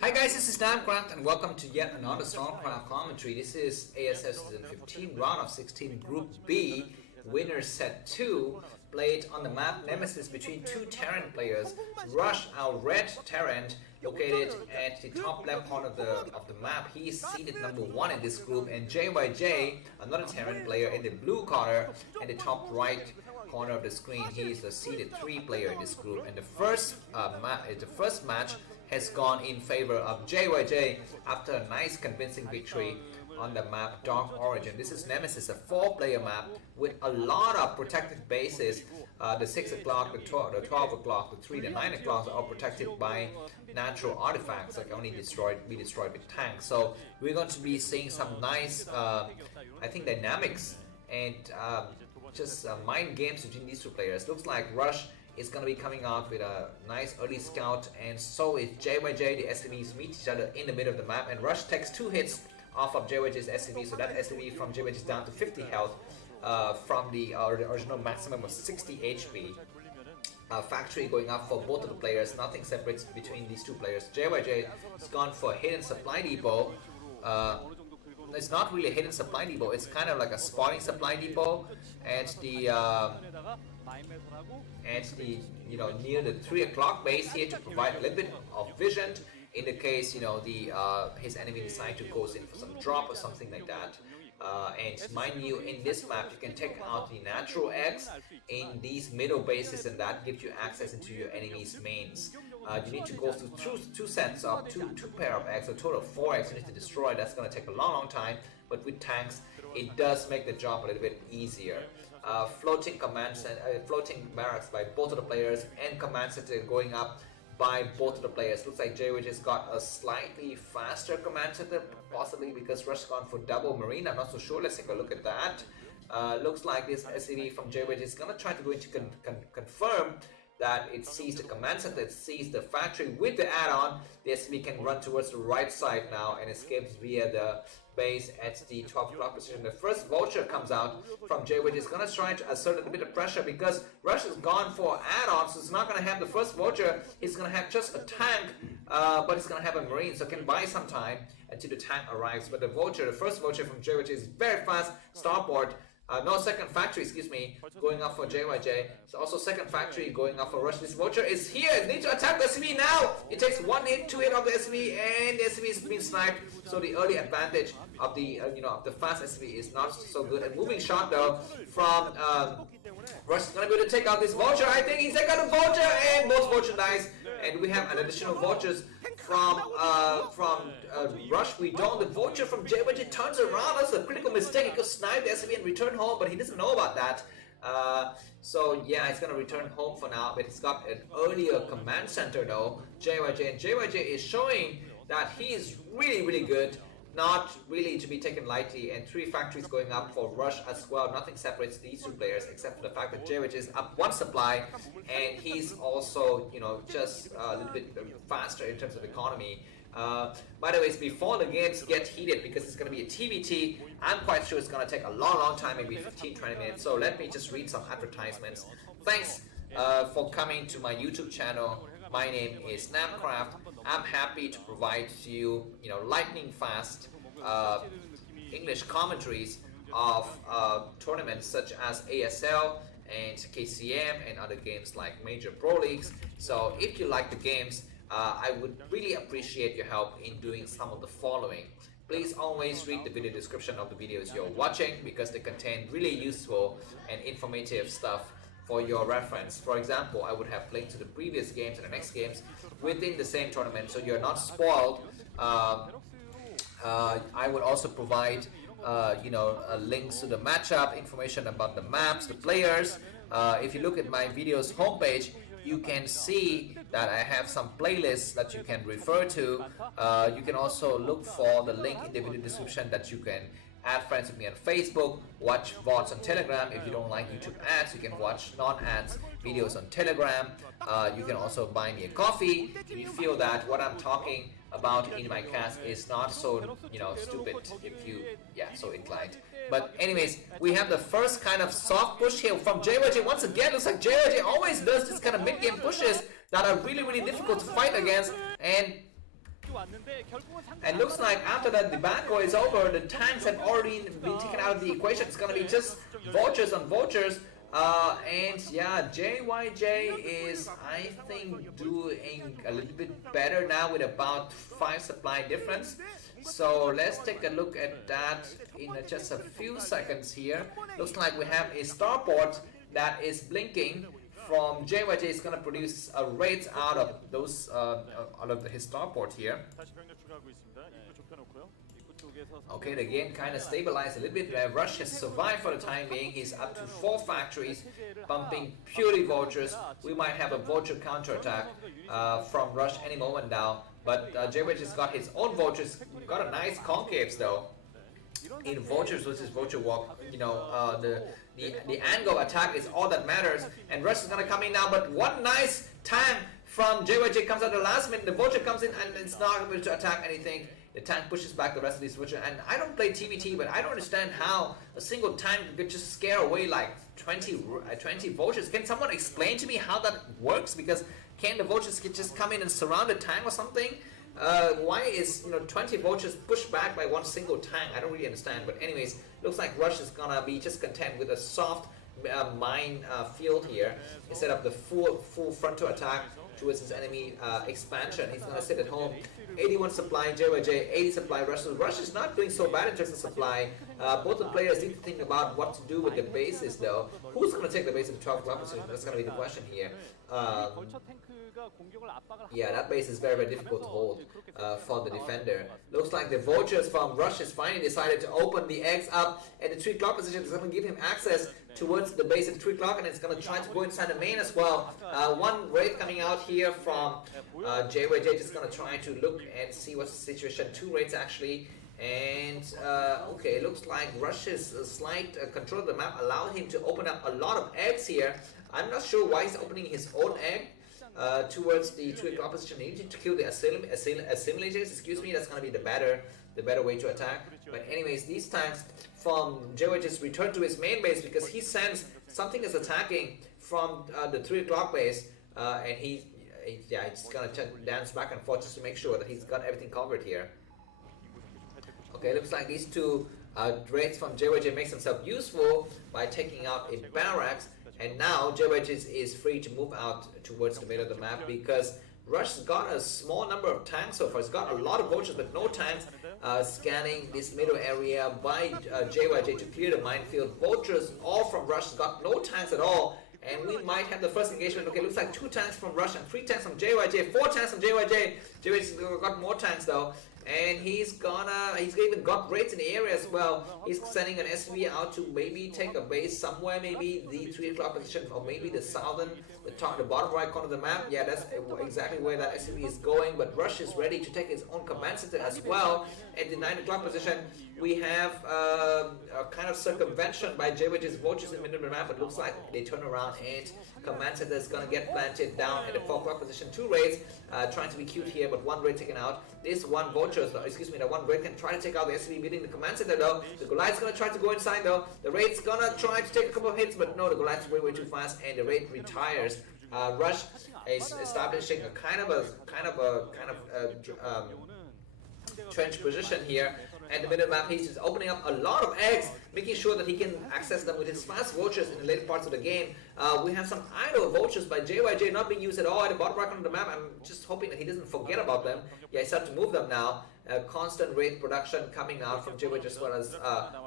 Hi guys, this is Starcraft and welcome to yet another Starcraft commentary. This is ASL S15 Ro16 Group B, winner set 2, played on the map Nemesis between two Terran players. Rush, our red Terran, located at the top left corner of the map. He is seeded number 1 in this group, and JYJ, another Terran player, in the blue corner and the top right corner of the screen. He is the seeded 3 player in this group, and the first match has gone in favor of JYJ after a nice convincing victory on the map Dark Origin. This is Nemesis, a 4-player map with a lot of protected bases. The 6 o'clock, the 12 o'clock, the 3, the 9 o'clock are all protected by natural artifacts that can only be destroyed with tanks. So we're going to be seeing some nice, I think, dynamics and just mind games between these two players. Looks like Rush is going to be coming out with a nice early scout, and so is JYJ. The SCVs meet each other in the middle of the map, and Rush takes 2 hits off of JYJ's SCV, so that SCV from JYJ is down to 50 health from the original maximum of 60 HP. Factory going up for both of the players, nothing separates between these two players. JYJ has gone for a hidden supply depot. It's not really a hidden supply depot, it's kind of like a spawning supply depot at the near the 3 o'clock base here to provide a little bit of vision in the case his enemy decide to go in for some drop or something like that. And mind you, in this map you can take out the natural eggs in these middle bases, and that gives you access into your enemy's mains. You need to go through two sets of two pair of eggs, a total of 4 eggs you need to destroy. That's going to take a long time, but with tanks it does make the job a little bit easier. Floating barracks by both of the players, and command center going up by both of the players. Looks like JWitch has got a slightly faster command center, possibly because Rush gone for double marine. I'm not so sure. Let's take a look at that. Looks like this SCV from JWitch is gonna try to go into confirm that it sees the command center, it sees the factory with the add-on. The SCV can run towards the right side now and escapes via the base at the 12 o'clock position. The first vulture comes out from JWitch. Is gonna try to assert a little bit of pressure because Rush has gone for add-on, so it's not gonna have the first vulture. He's gonna have just a tank, but he's gonna have a marine, so can buy some time until the tank arrives. But the first vulture from JWitch is very fast. Starboard. Second factory, excuse me, going up for JYJ. So also second factory going up for Rush. This vulture is here. It needs to attack the SCV now. It takes 1 hit, 2 hit of the SCV, and the SCV is being sniped. So the early advantage of the of the fast SCV is not so good. And moving shot though from Rush is gonna be able to take out this vulture. I think he's taking out the vulture, and both vulture dies. And we have an additional vultures from Rush. We don't. The vulture from JYJ turns around. That's a critical mistake. He could snipe the SCV and return home, but he doesn't know about that. So yeah, he's gonna return home for now, but he's got an earlier command center though, JYJ, and JYJ is showing that he is really good, not really to be taken lightly. And 3 factories going up for Rush as well. Nothing separates these two players except for the fact that JYJ is up 1 supply, and he's also just a little bit faster in terms of economy. By the way, before the games get heated, because it's going to be a TVT, I'm quite sure it's going to take a long time, maybe 15-20 minutes. So let me just read some advertisements. Thanks for coming to my YouTube channel. My name is Starcraft. I'm happy to provide to you, lightning fast English commentaries of tournaments such as ASL and KCM and other games like major pro leagues. So if you like the games, I would really appreciate your help in doing some of the following. Please always read the video description of the videos you're watching, because they contain really useful and informative stuff for your reference. For example, I would have links to the previous games and the next games within the same tournament, so you're not spoiled. I would also provide links to the matchup, information about the maps, the players. If you look at my videos homepage, you can see that I have some playlists that you can refer to. You can also look for the link in the video description that you can add friends with me on Facebook, watch VODs on Telegram. If you don't like YouTube ads, you can watch non-ads videos on Telegram. You can also buy me a coffee if you feel that what I'm talking about in my cast is not so, stupid, if you, so inclined. But anyways, we have the first kind of soft push here from JYJ. Once again, looks like JYJ always does this kind of mid-game pushes that are really difficult to fight against. And And looks like after that the banco is over, the tanks have already been taken out of the equation. It's gonna be just vultures on vultures. And yeah, JYJ is, I think, doing a little bit better now with about 5 supply difference. So let's take a look at that in just a few seconds here. Looks like we have a starport that is blinking from JYJ. Is going to produce raids out of those his starport here. Okay, the game kind of stabilized a little bit. Rush has survived for the time being. He's up to 4 factories, bumping purely vultures. We might have a vulture counterattack from Rush any moment now. But JWedge has got his own vultures. Got a nice concaves though. In vultures versus vulture walk, you know, the angle attack is all that matters. And Rush is gonna come in now. But one nice tank from JYJ comes at the last minute. The vulture comes in and it's not able to attack anything. The tank pushes back the rest of these vultures. And I don't play TVT, but I don't understand how a single tank could just scare away like 20 vultures. Can someone explain to me how that works? Because can the vultures just come in and surround the tank or something? Why is 20 vultures pushed back by one single tank? I don't really understand. But anyways, looks like Rush is gonna be just content with a soft mine field here instead of the full frontal attack towards his enemy expansion. He's gonna sit at home. 81 supply JYJ, 80 supply Rush. So Rush is not doing so bad in terms of supply. Both the players need to think about what to do with the bases though. Who's gonna take the base in 12 o'clock position? That's gonna be the question here. Yeah, that base is very, very difficult to hold for the defender. Looks like the vultures from Rush has finally decided to open the eggs up at the 3 o'clock position. It's going to give him access towards the base at 3 o'clock, and it's going to try to go inside the main as well. One raid coming out here from JYJ, just going to try to look and see what's the situation. 2 raids actually. And okay, looks like Rush's slight control of the map allowed him to open up a lot of eggs here. I'm not sure why he's opening his own egg towards the 3 o'clock position. He needed to kill the assimilators. Excuse me, that's going to be the better way to attack. But anyways, these tanks from JW just returned to his main base because he sensed something is attacking from the 3 o'clock base, and he's gonna dance back and forth just to make sure that he's got everything covered here. Okay, looks like these 2 raids from JWedge makes himself useful by taking out a barracks, and now JWedge is free to move out towards the middle of the map because Rush's got a small number of tanks so far. He's got a lot of vultures but no tanks scanning this middle area by JYJ to clear the minefield. Vultures all from Rush, got no tanks at all. And we might have the first engagement. Okay, looks like 2 tanks from Rush and 3 tanks from JYJ, 4 tanks from JYJ. JYJ's got more tanks though. And he's even got raids in the area as well. He's sending an SV out to maybe take a base somewhere, maybe the 3 o'clock position, or maybe the southern, the bottom right corner of the map. Yeah, that's exactly where that SV is going. But Rush is ready to take his own command center as well. At the 9 o'clock position, we have a kind of circumvention by JWedge's vultures in the middle of the map. It looks like they turn around and command center is going to get planted down at the 4 o'clock position. 2 raids trying to be cute here, but 1 raid taken out. This one vulture, that 1 raid can try to take out the SV meeting the command center though. The Goliath's going to try to go inside though. The raid's going to try to take a couple of hits, but no, the Goliath's way too fast, and the raid retires. Rush is establishing a kind of trench position here. And the middle map, he's just opening up a lot of eggs, making sure that he can access them with his fast vultures in the later parts of the game. We have some idle vultures by JYJ not being used at all at the bottom right corner of the map. I'm just hoping that he doesn't forget about them. Yeah, he's had to move them now. Constant raid production coming out from JYJ, as well as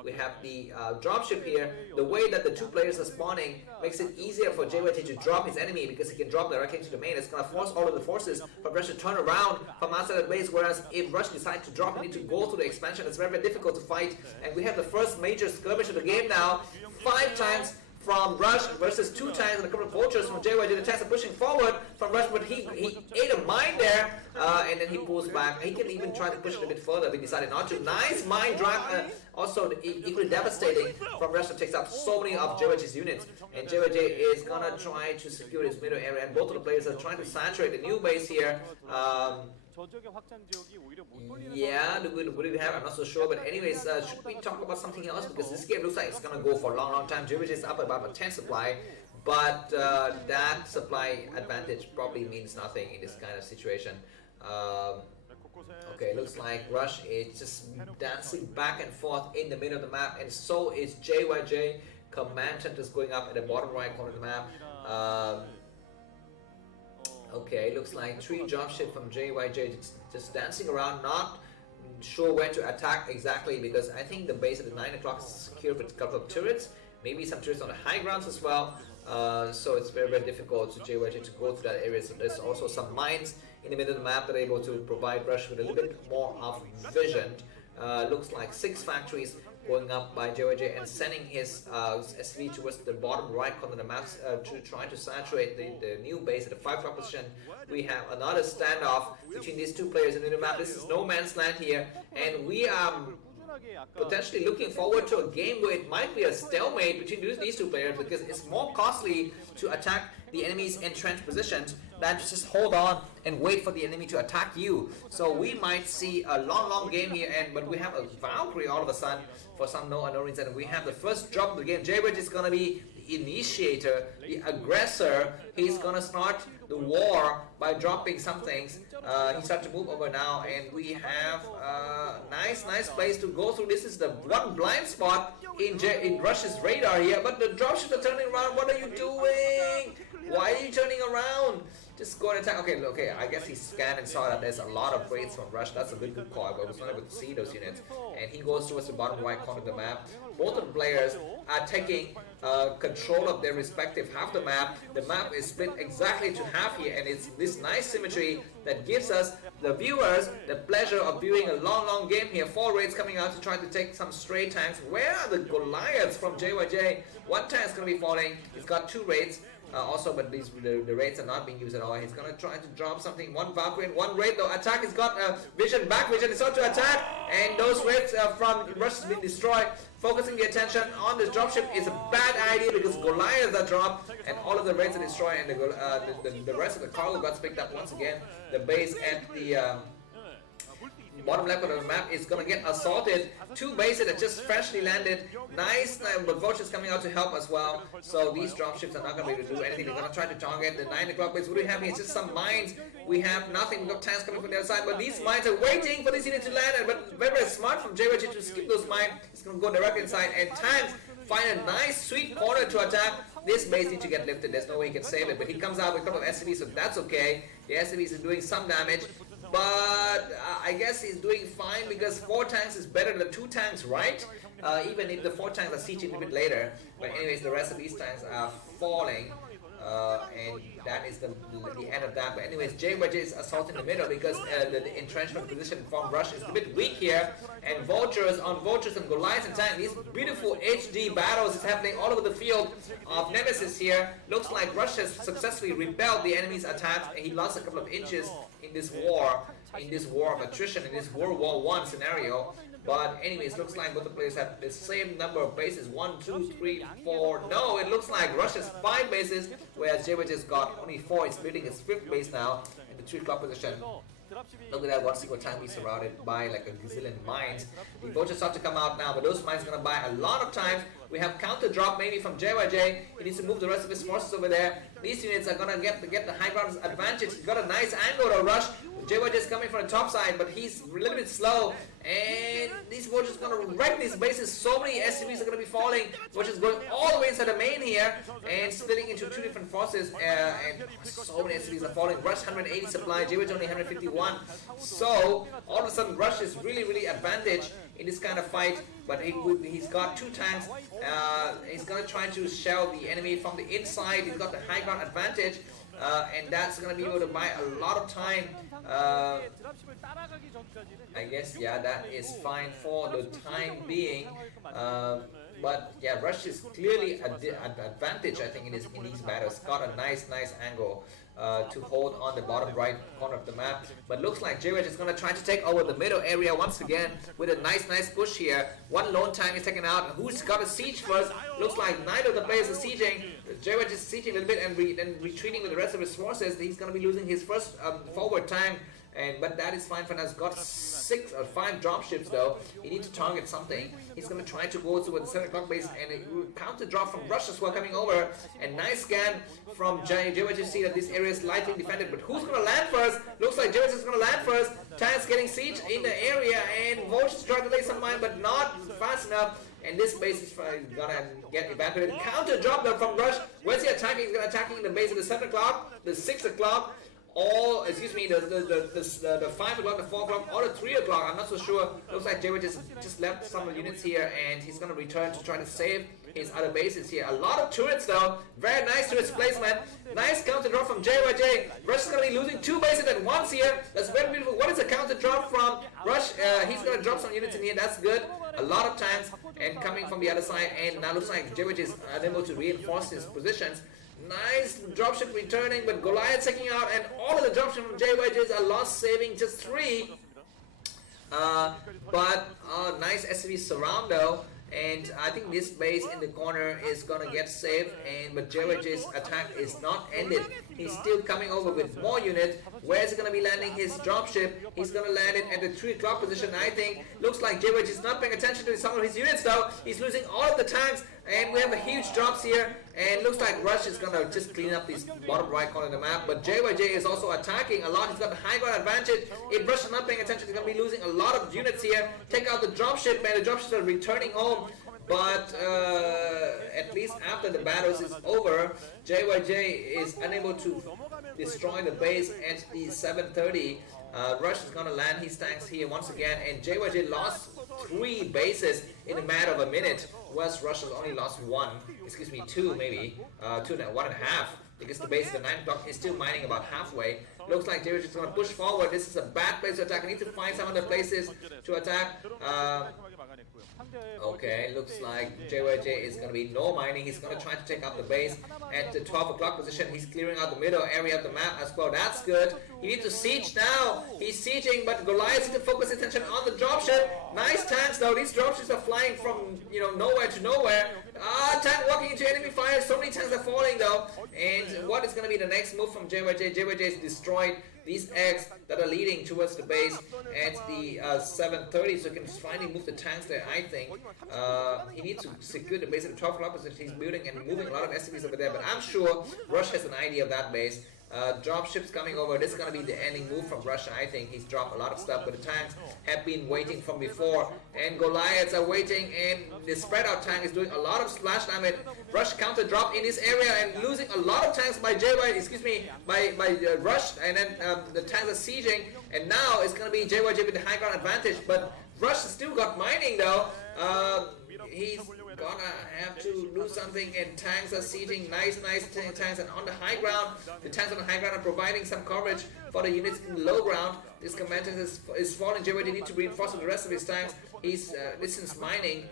we have the dropship here. The way that the 2 players are spawning makes it easier for JYJ to drop his enemy because he can drop directly into the main. It's going to force all of the forces from Rush to turn around from outside the base, whereas if Rush decides to drop, he need to go through the expansion. It's very, very difficult to fight. And we have the first major skirmish of the game now. 5 tanks from Rush versus 2 tanks and a couple of vultures from JYJ. The tanks are pushing forward from Rush, but he ate a mine there, and then he pulls back. He can even try to push it a bit further, but he decided not to. Nice mine drag, also equally devastating from Rush, that takes out so many of JYJ's units. And JYJ is gonna try to secure his middle area, and both of the players are trying to saturate the new base here. Yeah, would we have? I'm not so sure, but anyways, should we talk about something else? Because this game looks like it's gonna go for a long time. JYJ is up about a 10 supply, but that supply advantage probably means nothing in this kind of situation. Okay, looks like Rush is just dancing back and forth in the middle of the map, and so is JYJ. Command center is going up at the bottom right corner of the map. Okay, looks like 3 dropship from JYJ just dancing around, not sure where to attack exactly, because I think the base at the 9 o'clock is secure with a couple of turrets, maybe some turrets on the high grounds as well. So it's very difficult to JYJ to go through that area. So there's also some mines in the middle of the map that are able to provide Rush with a little bit more of vision. Looks like 6 factories going up by JYJ and sending his SV towards the bottom right corner of the map to try to saturate the new base at the 5 o'clock position. We have another standoff between these 2 players in the map. This is no man's land here, and we are potentially looking forward to a game where it might be a stalemate between these 2 players, because it's more costly to attack the enemy's entrenched positions than to just hold on and wait for the enemy to attack you. So we might see a long game here, but we have a Valkyrie all of a sudden for some no reason. We have the first drop of the game. JYJ is gonna be the initiator, the aggressor. He's gonna start the war by dropping some things. He starts to move over now, and we have a nice place to go through. This is the one blind spot in Rush's radar here, but the dropships are turning around. What are you doing? Why are you turning around? Just go and attack. Okay, I guess he scanned and saw that there's a lot of raids from Rush. That's a good call, but I was not able to see those units. And he goes towards the bottom right corner of the map. Both of the players are taking control of their respective half the map. The map is split exactly to half here, and it's this nice symmetry that gives us, the viewers, the pleasure of viewing a long game here. 4 raids coming out to try to take some stray tanks. Where are the Goliaths from JYJ? 1 tank is going to be falling. He's got 2 raids. Also, but the raids are not being used at all. He's gonna try to drop something. 1 Valkyrie, 1 raid though. Attack. He's got vision, back vision. It's out to attack, and those raids from Rush has been destroyed. Focusing the attention on this dropship is a bad idea, because Goliaths are dropped, and all of the raids are destroyed, and the rest of the cargo got picked up once again. The base at the bottom left of the map is gonna get assaulted. 2 bases that just freshly landed. Nice, but vultures coming out to help as well. So these dropships are not gonna be able to do anything. They're gonna try to target the 9 o'clock base. What do we have here? It's just some mines. We have nothing. We've got tanks coming from the other side, but these mines are waiting for this unit to land. But very smart from JYJ to skip those mines. It's gonna go directly inside, and tanks find a nice sweet corner to attack. This base needs to get lifted. There's no way he can save it, but he comes out with a couple of SCVs, so that's okay. The SCVs are doing some damage, but I guess he's doing fine, because 4 tanks is better than 2 tanks, right? Even if the 4 tanks are sieging a bit later. But anyways, the rest of these tanks are falling, and that is the end of that. But anyways, JYJ is assaulting the middle, because the entrenchment position from Rush is a bit weak here, and vultures and Goliaths and tanks. These beautiful HD battles is happening all over the field of Nemesis here. Looks like Rush has successfully repelled the enemy's attacks, and he lost a couple of inches in this war of attrition, in this World War I scenario. But anyways, looks like both the players have the same number of bases. 1, 2, 3, 4. No, it looks like Rush has 5 bases, whereas JYJ has got only 4. He's building his 5th base now in the 3 o'clock position. Look at that, one single time he's surrounded by like a gazillion mines. The vultures start to come out now, but those mines are going to buy a lot of time. We have counter drop maybe from JYJ. He needs to move the rest of his forces over there. These units are going to get the high ground advantage. He's got a nice angle to Rush. JYJ is coming from the top side, but he's a little bit slow, and these vultures are going to wreck these bases. So many SCVs are going to be falling. Vultures going all the way inside the main here and splitting into 2 different forces, and so many SCVs are falling. Rush 180 supply, JYJ only 151. So all of a sudden Rush is really advantage in this kind of fight, but he's got 2 tanks. He's going to try to shell the enemy from the inside. He's got the high ground advantage. And that's going to be able to buy a lot of time. I guess, yeah, that is fine for the time being. But yeah, Rush is clearly an advantage, I think, in these battles. Got a nice angle to hold on the bottom right corner of the map. But looks like JYJ is going to try to take over the middle area once again with a nice push here. 1 lone tank is taken out. Who's got a siege first? Looks like neither of the players are sieging. JYJ is sieging a little bit and then retreating with the rest of his forces. He's going to be losing his first forward tank. but that is fine for now. He's got 6 or 5 dropships though. He needs to target something. He's going to try to go towards the 7 o'clock base, and a counter drop from Rush as well coming over. And nice scan from JYJ to see that this area is lightly defended. But who's going to land first? Looks like JYJ is going to land first. Tanks getting siege in the area, and Volch is trying to lay some mine, but not fast enough. And this base is gonna get evacuated. Counter drop though from Rush. Where's he attacking? He's gonna attacking the base at the 7 o'clock, the 6 o'clock, all, excuse me, the 5 o'clock, the 4 o'clock, or the 3 o'clock. I'm not so sure. Looks like Jayward just left some units here, and he's gonna return to try to save his other bases here. A lot of turrets though. Very nice turrets placement. Nice counter drop from JYJ. Rush is gonna be losing 2 bases at once here. That's very beautiful. What is a counter drop from Rush? He's gonna drop some units in here. That's good. A lot of tanks and coming from the other side, and now looks like JYJ is unable to reinforce his positions. Nice dropship returning, but Goliath taking out, and all of the dropships from JYJs are lost, saving just 3. But nice SCV surround though, and I think this base in the corner is gonna get saved. But JYJ's attack is not ended. He's still coming over with more units. Where's he gonna be landing his dropship? He's gonna land it at the 3 o'clock position, I think. Looks like JYJ is not paying attention to some of his units though. He's losing all of the tanks, and we have a huge drops here. And looks like Rush is gonna just clean up this bottom right corner of the map. But JYJ is also attacking a lot. He's got the high ground advantage. If Rush is not paying attention, he's gonna be losing a lot of units here. Take out the dropship, man. The dropships are returning home. But at least after the battles is over, JYJ is unable to destroy the base at the 7:30. Rush is going to land his tanks here once again, and JYJ lost 3 bases in a matter of a minute, whereas Rush has only lost 2 maybe, 1.5, because the base at the 9 o'clock is still mining about halfway. Looks like JYJ is going to push forward. This is a bad place to attack. I need to find some other places to attack. Okay, looks like JYJ is going to be no mining. He's going to try to take out the base at the 12 o'clock position. He's clearing out the middle area of the map as well. That's good. He needs to siege now. He's sieging, but Goliath needs to focus attention on the dropship. Nice tanks though. These dropships are flying from nowhere to nowhere. Tank walking into enemy fire. So many tanks are falling though. And what is going to be the next move from JYJ? JYJ is destroyed these eggs that are leading towards the base at the 7:30, so he can finally move the tanks there, I think. He needs to secure the base at the 12 o'clock position. He's building and moving a lot of SCVs over there, but I'm sure Rush has an idea of that base. Dropships coming over. This is going to be the ending move from Russia. I think he's dropped a lot of stuff, but the tanks have been waiting from before, and Goliaths are waiting, and the spread out tank is doing a lot of splash damage. Rush counter drop in this area and losing a lot of tanks by Rush, and then the tanks are sieging, and now it's going to be JYJ with the high ground advantage, but Rush has still got mining though. He's gonna have to do something, and tanks are sieging. Nice tanks, and on the high ground, the tanks on the high ground are providing some coverage for the units in the low ground. This commander is falling. JYJ need to reinforce with the rest of his tanks. He's distance mining.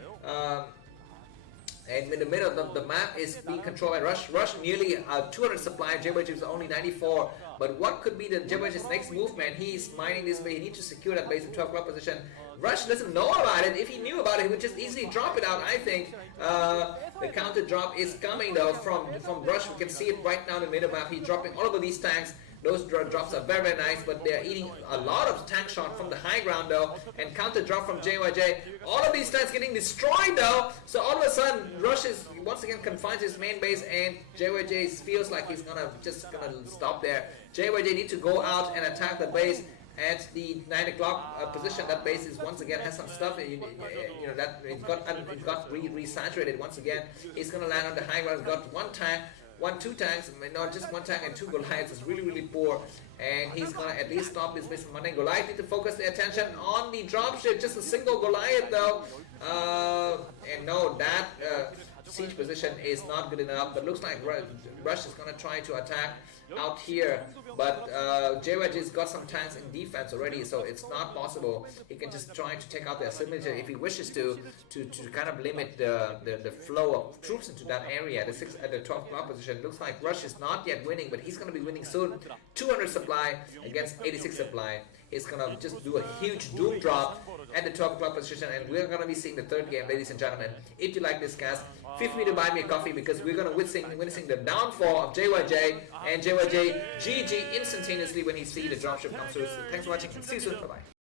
And in the middle of the map is being controlled by Rush. Rush nearly 200 supply. JYJ is only 94. But what could be the JYJ's next move, man? He's mining this way. He needs to secure that base in 12 o'clock position. Rush doesn't know about it. If he knew about it, he would just easily drop it out, I think. The counter drop is coming though from Rush. We can see it right now in the middle map. He's dropping all over these tanks. Those drops are very nice, but they're eating a lot of tank shot from the high ground though, and counter drop from JYJ. All of these tanks getting destroyed though, so all of a sudden Rush is once again confined to his main base, and JYJ feels like he's gonna stop there. JYJ need to go out and attack the base at the 9 o'clock position. That base is once again has some stuff, that it got re-saturated once again. He's gonna land on the high ground. He's got 2 tanks, not just 1 tank and 2 Goliaths. Is really poor, and he's gonna at least stop this base from running. Goliath need to focus their attention on the dropship. Just a single Goliath though, and no, that siege position is not good enough. But looks like Rush is gonna try to attack out here, but JYJ's got some tanks in defense already, so it's not possible. He can just try to take out the assimilator if he wishes to kind of limit the flow of troops into that area. At the 12 o'clock position, looks like Rush is not yet winning, but he's going to be winning soon. 200 supply against 86 supply. He's going to just do a huge doom drop at the 12 o'clock position, and we're going to be seeing the 3rd game, ladies and gentlemen. If you like this cast, feel free to buy me a coffee, because we're going to witnessing the downfall of JYJ, and JYJ UAJ GG instantaneously when he see the dropship come through. So thanks for watching and see you soon. Bye bye.